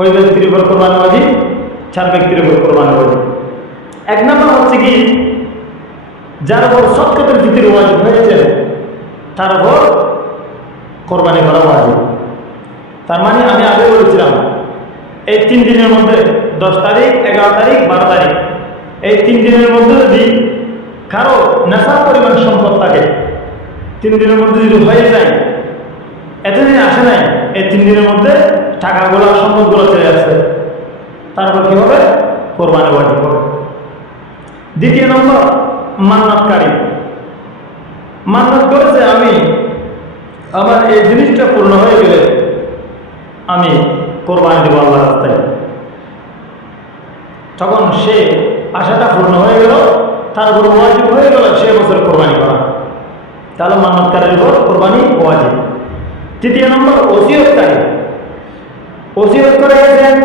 কয় ব্যক্তির উপর কোরবানি ওয়াজিব চার ব্যক্তির উপর কোরবানি ওয়াজিব এক নম্বর হচ্ছে কি, যার উপর সৎকতের ভিত্তির ওয়াজিব হয়েছে, তার উপর কোরবানি করা ওয়াজিব। তার মানে আমি আগে বলেছিলাম, এই তিন দিনের মধ্যে দশ তারিখ, এগারো তারিখ, বারো তারিখ, এই তিন দিনের মধ্যে যদি কারও নেশার পরিমাণ সম্পদ থাকে, তিন দিনের মধ্যে যদি হয়ে যায়, এতদিন আসে নাই এই তিন দিনের মধ্যে টাকাগুলো, সম্পদগুলো চলে আসছে তারপর কী হবে? কোরবানি ওয়াজিব হবে। দ্বিতীয় নম্বর, মান্নাতকারী। মান্নাত করেছে, আমি আমার এই জিনিসটা পূর্ণ হয়ে গেলে আমি কোরবানি দেবো আল্লাহ রাস্তায়। তখন সে আশাটা পূর্ণ হয়ে গেল, তার উপর ওয়াজিব হয়ে গেল, সে বছর কোরবানি করা। তাহলে মান্নাতকারীর উপর কোরবানি ওয়াজিব। তৃতীয় নম্বর ওসিয়তকারী ওসিয়ত করে গেছেন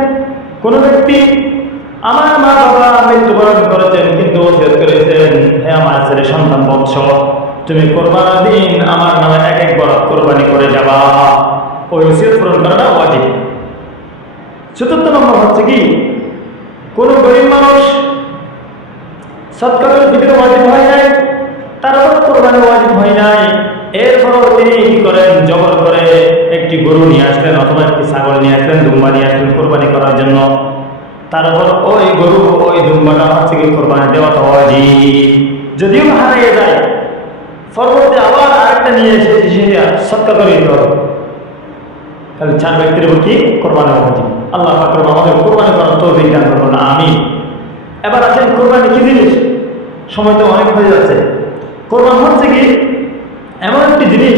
কোনো ব্যক্তি, আমার মা বাবা মৃত্যুবরণ করেছেন, কিন্তু ওসিয়ত করেছেন হে আমার ছেলে সন্তান বৎস, তুমি কোরবানা দিন আমার নামে এক এক বরাত কোরবানি করে যাবা ওই ওসিয়ত পূরণ করাটা ওয়াজিব চতুর্থ নম্বর হচ্ছে কি কোনো গরিব মানুষ সৎকারের ভিতরে ওয়াজিব হয় নাই তার উপর কোরবানি ওয়াজিব হয় নাই এরপরও তিনি কি করেন? জবর করে একটি গরু নিয়ে আসলেন অথবা একটি ছাগল নিয়ে আসলেন, দুম্বা নিয়ে আসলেন কোরবানি করার জন্য। তার উপর ওই গরু, ওই দুম্বাটা হচ্ছে কি কোরবানি দেওয়াটা ওয়াজিব। যদিও হারিয়ে যায়, পরবর্তী আবার আরেকটা নিয়ে এসেছি সেটা সৎকা করে দিতে হবে তাহলে চার ব্যক্তির উপর কি? কোরবানি ওয়াজিব। আল্লাহ পাকর আমাদের কোরবানি করার তো বিজ্ঞান করব না আমি এবার আছেন কোরবানি কি জিনিস? সময় তো অনেক হয়ে যাচ্ছে। কোরবান হচ্ছে কি? এমন একটি জিনিস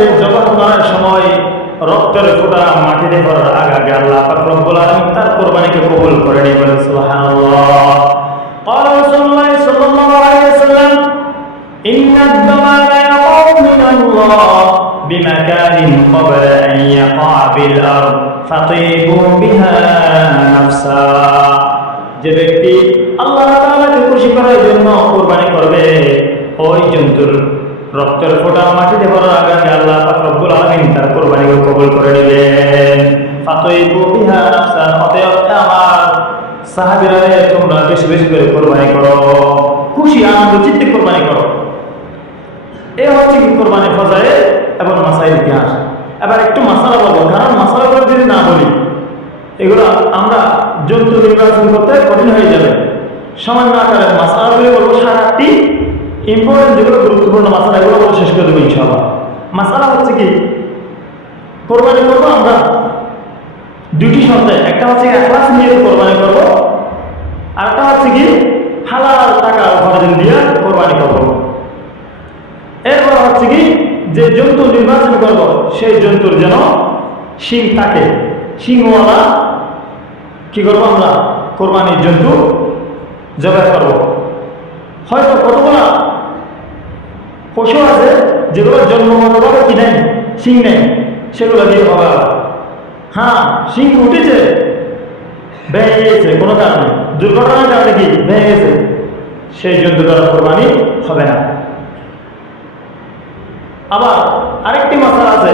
জন্তু আছে জবান করার সময় রক্তের ফোঁটা মাটিতে করার আগে আগে আল্লাহ পাক রব্বুল আলামিন তার কোরবানিকে কবুল করে নিয়ে বলেন সুবহানাল্লাহ قال رسول الله صلى الله عليه وسلم إن الدم لا يقع من الله بمكان قبل أن يقع بالأرض فطيبوا بها نفسا যে ব্যক্তি আল্লাহ তাআলাকে খুশি করার জন্য কোরবানি করবে ওই জন্তুর রক্তের ফোঁটা মাটিতে পড়ার আগে আল্লাহ পাক রব্বুল আলামিন তার কোরবানিকে কবুল করে ফাতইবু বিহা নাফসান, অতএব আমার সাহাবীরা তোমরা বেশি বেশি করে কোরবানি করো। খুশি, আনন্দ চিত্তে করো। এ হচ্ছে কি কোরবানি ফজায়ে এবং মাসাইল ইতিহাস। এবার একটু মাসালা বলব, কারণ মাসালাগুলো যদি না বলি, এগুলো আমরা জন্তু নির্বাচন করতে কঠিন হয়ে যাবে। সামান্য আকারে মাসালাগুলি বলব সারাটি ইম্পর্টেন্ট যেগুলো গুরুত্বপূর্ণ মাসালা, এগুলো বলে শেষ করে দেবো ইনশাআল্লাহ। মাসালা হচ্ছে কি? কোরবানি করব আমরা দুটি শর্তে, একটা হচ্ছে একলাস নিয়ে কোরবানি করব আর একটা হচ্ছে কি হালাল টাকা উপার্জন দিয়ে কোরবানি করব। এরপর হচ্ছে কি যে জন্তু নির্বাচন করব, সেই জন্তুর যেন শিং থাকে। শিংওয়ালা কি করব আমরা? কোরবানির জন্তু জবাই করব। হয়তো কতগুলা পশু আছে, যেগুলো জন্মগতভাবে কি নেই? শিং নেই। সেগুলো দিয়ে আবার। হ্যাঁ শিং উঠেছে ভেঙে গিয়েছে কোনো কারণে দুর্ঘটনার কারণে কি? ভেঙে গেছে সেই জন্তু দ্বারা কোরবানি হবে না। আবার আরেকটি মশলা আছে।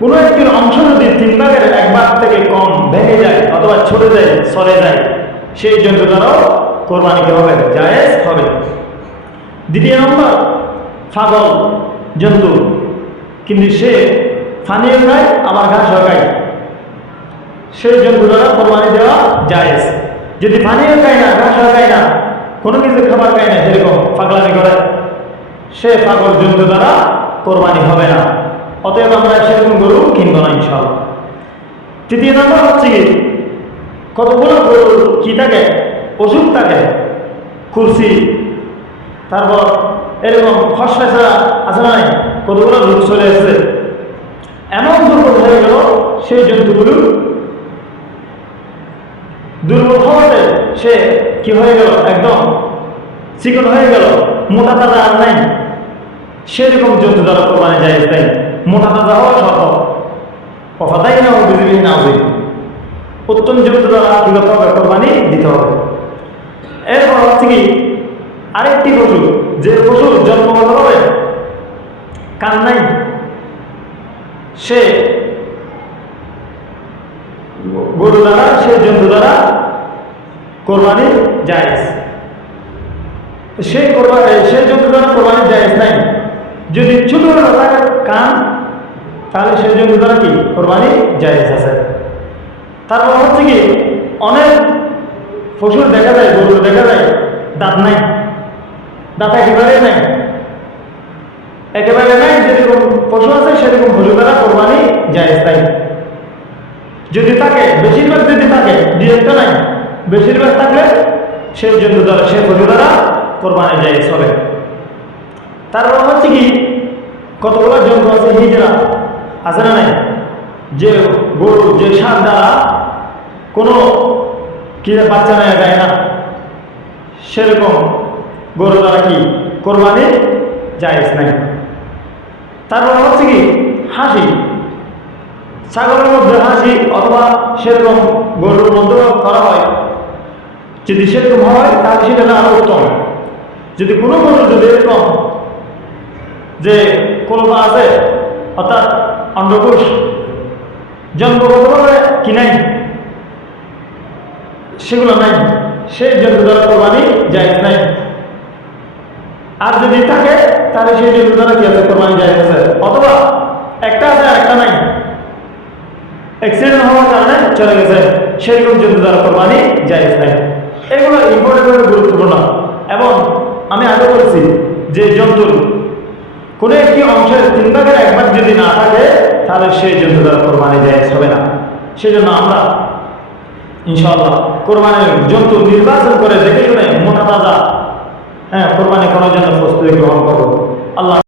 কোনো একটির অংশ যদি তিন ভাগের এক ভাগ থেকে কম ভেঙে যায় অথবা ছড়ে যায়, সরে যায়, সেই জন্তু দ্বারাও কোরবানিকে হবে, জায়েজ হবে। দ্বিতীয় নম্বর ছাগল, জন্তু। কিন্তু সে স্থানীয় খায় আবার ঘাস খায় সেই জন্তু দ্বারা কোরবানি দেওয়া যায় যদি পানীয় খায় না, ঘাস খায় না, কোনো কিছু খাবার খায় না, যেরকম পাগলামি করে, সে পাগল জন্তু দ্বারা কোরবানি হবে না। অতএব আমরা সেরকম গরু কিনবো না ইনশাল্লাহ তৃতীয় নম্বর হচ্ছে কি, কতগুলো গরু কি থাকে? ওষুধ থাকে? কুরসি, তারপর এরকম ফসফা ছাড়া আছে নাই? কতগুলো রোগ চলে এসেছে এমন দুর্বল হয়ে গেল সেই জন্তুগুলো। দুর্বল হওয়াতে সে কি হয়ে গেল? একদম চিকন হয়ে গেল। মোটা তাজা আর নাই। সেরকম জন্তু দ্বারা কোরবানি যায় তাই মোটা তাজা হওয়া শর্ত অফাদাই না বিজিবি না উত্তম জন্তু দ্বারা কি করতে হবে কোরবানি দিতে হবে এরপর হচ্ছে কি আরেকটি পশু যে পশু জন্মগত হবে কান নাই? সে গরু দ্বারা, সে জন্তু দ্বারা কোরবানি জায়েজ। সেই কোরবানি সে জন্তু দ্বারা কোরবানি জায়েজ নাই। যদি ছোট থাকে কান, তাহলে সেই জন্তু দ্বারা কি? কোরবানি জায়েজ আছে। তারপর হচ্ছে কি, অনেক পশুর দেখা যায়, গরুর দেখা যায়, দাঁত নাই। দাঁত একেবারে নাই। একেবারে নাই, যেরকম পশু আছে, সেরকম পশু দ্বারা কোরবানি জায়েজ নাই। যদি থাকে, বেশিরভাগ যদি থাকে দুই একটা নাই। বেশিরভাগ থাকলে সে জন্তু দ্বারা, সে পশু দ্বারা কোরবানি জায়েজ হবে। তারপর হচ্ছে কি, কতগুলো জন্তু আছে, হিজরা, আছে না নাই? যে গরু, যে সার দ্বারা কোনো কি বাচ্চা নেওয়া যায় না। সেরকম গরু দ্বারা কি? কোরবানি জায়েজ নাই। তারপর হচ্ছে কি? হাসি। ছাগলের মধ্যে হাসি অথবা সেরকম গরুর মধ্যে করা হয়। যদি সেরকম হয়, তাহলে সেটা না আরও উত্তম। যদি কোনো গরু যদি এরকম যে কোনো আছে, অর্থাৎ অন্ডকোষ জন্মগতভাবে কি নাই? সেগুলো নাই। সেই জন্তু দ্বারা কোরবানি জায়েজ নাই। আর যদি থাকে, তাহলে সেই জন্তু দ্বারা কি আছে? কোরবানি জায়েজ আছে অথবা একটা আছে আর একটা নাই। অ্যাক্সিডেন্ট হওয়ার কারণে চলে গেছে। সেরকম জন্তু দ্বারা কোরবানি যায় নাই। এগুলো ইম্পর্টেন্ট গুরুত্বপূর্ণ। এবং আমি আগে বলছি যে জন্তুর কোনো একটি অংশের তিন ভাগের এক ভাগ যদি না থাকে, তাহলে সেই জন্তু দ্বারা কোরবানি জায়েজ হবে না। সেই জন্য আমরা, ইনশাআল্লাহ, কোরবানির জন্তু নির্বাচন করে দেখে শুনে মোটা তাজা হ্যাঁ কোরবানি করার জন্য প্রস্তুতি গ্রহণ করো। আল্লাহ